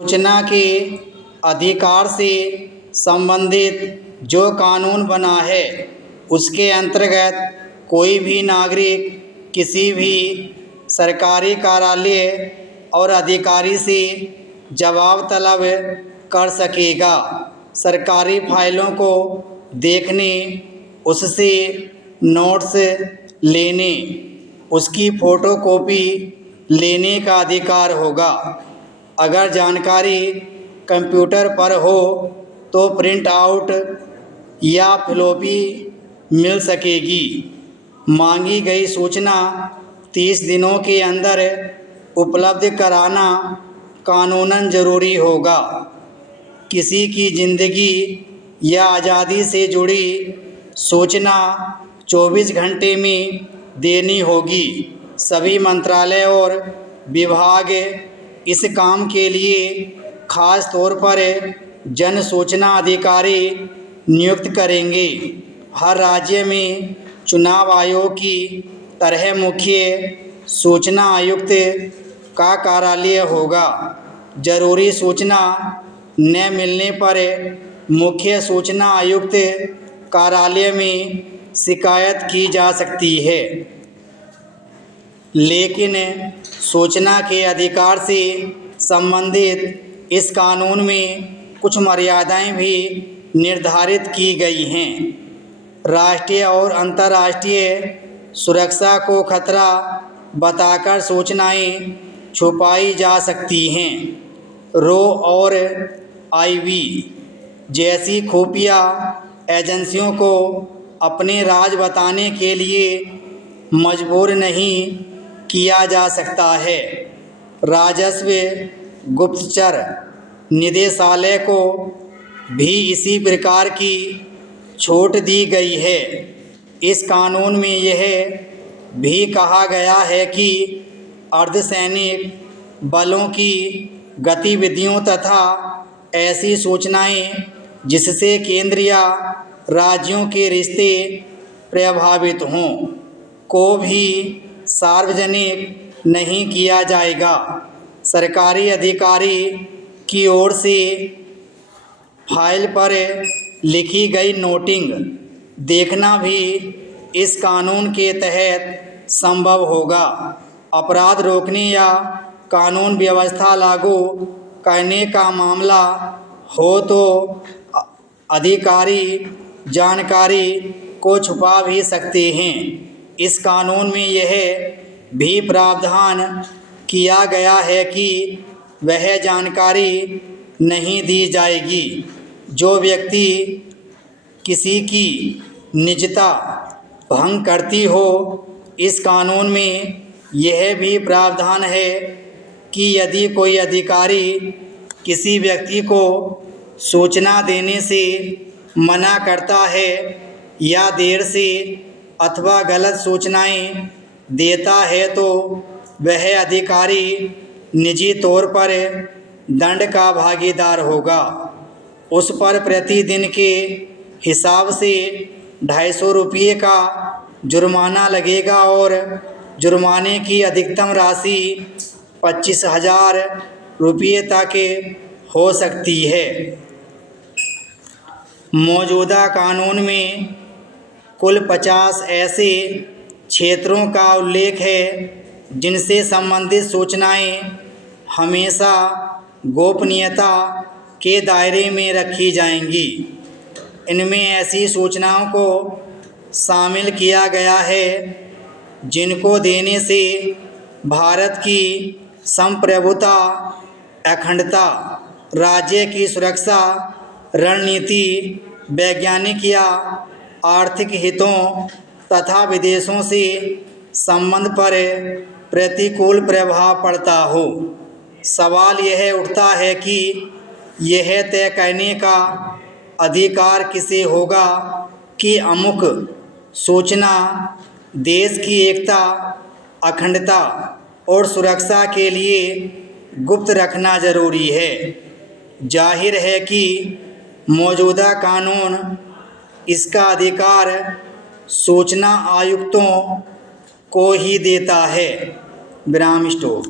सूचना के अधिकार से संबंधित जो कानून बना है उसके अंतर्गत कोई भी नागरिक किसी भी सरकारी कार्यालय और अधिकारी से जवाब तलब कर सकेगा। सरकारी फाइलों को देखने, उससे नोट्स लेने, उसकी फ़ोटोकॉपी लेने का अधिकार होगा। अगर जानकारी कंप्यूटर पर हो तो प्रिंट आउट या फ्लॉपी मिल सकेगी। मांगी गई सूचना 30 दिनों के अंदर उपलब्ध कराना कानूनन ज़रूरी होगा। किसी की ज़िंदगी या आज़ादी से जुड़ी सूचना 24 घंटे में देनी होगी। सभी मंत्रालय और विभाग इस काम के लिए खास तौर पर जन सूचना अधिकारी नियुक्त करेंगे। हर राज्य में चुनाव आयोग की तरह मुख्य सूचना आयुक्त का कार्यालय होगा। जरूरी सूचना न मिलने पर मुख्य सूचना आयुक्त कार्यालय में शिकायत की जा सकती है, लेकिन सूचना के अधिकार से संबंधित इस कानून में कुछ मर्यादाएं भी निर्धारित की गई हैं। राष्ट्रीय और अंतर्राष्ट्रीय सुरक्षा को खतरा बताकर सूचनाएं छुपाई जा सकती हैं। रो और आईबी जैसी खुफिया एजेंसियों को अपने राज बताने के लिए मजबूर नहीं किया जा सकता है। राजस्व गुप्तचर निदेशालय को भी इसी प्रकार की छूट दी गई है। इस कानून में यह भी कहा गया है कि अर्धसैनिक बलों की गतिविधियों तथा ऐसी सूचनाएं जिससे केंद्र या राज्यों के रिश्ते प्रभावित हों को भी सार्वजनिक नहीं किया जाएगा। सरकारी अधिकारी की ओर से फाइल पर लिखी गई नोटिंग देखना भी इस कानून के तहत संभव होगा। अपराध रोकने या कानून व्यवस्था लागू करने का मामला हो तो अधिकारी जानकारी को छुपा भी सकते हैं। इस कानून में यह भी प्रावधान किया गया है कि वह जानकारी नहीं दी जाएगी जो व्यक्ति किसी की निजता भंग करती हो। इस कानून में यह भी प्रावधान है कि यदि कोई अधिकारी किसी व्यक्ति को सूचना देने से मना करता है या देर से अथवा गलत सूचनाएं देता है तो वह अधिकारी निजी तौर पर दंड का भागीदार होगा। उस पर प्रतिदिन के हिसाब से 250 रुपये का जुर्माना लगेगा और जुर्माने की अधिकतम राशि 25,000 रुपये तक हो सकती है। मौजूदा कानून में कुल 50 ऐसे क्षेत्रों का उल्लेख है जिनसे संबंधित सूचनाएं हमेशा गोपनीयता के दायरे में रखी जाएंगी। इनमें ऐसी सूचनाओं को शामिल किया गया है जिनको देने से भारत की संप्रभुता, अखंडता, राज्य की सुरक्षा, रणनीति, वैज्ञानिक या आर्थिक हितों तथा विदेशों से संबंध पर प्रतिकूल प्रभाव पड़ता हो। सवाल यह उठता है कि यह तय करने का अधिकार किसे होगा कि अमुक सूचना देश की एकता, अखंडता और सुरक्षा के लिए गुप्त रखना जरूरी है। जाहिर है कि मौजूदा कानून इसका अधिकार सूचना आयुक्तों को ही देता है। विराम स्टॉप।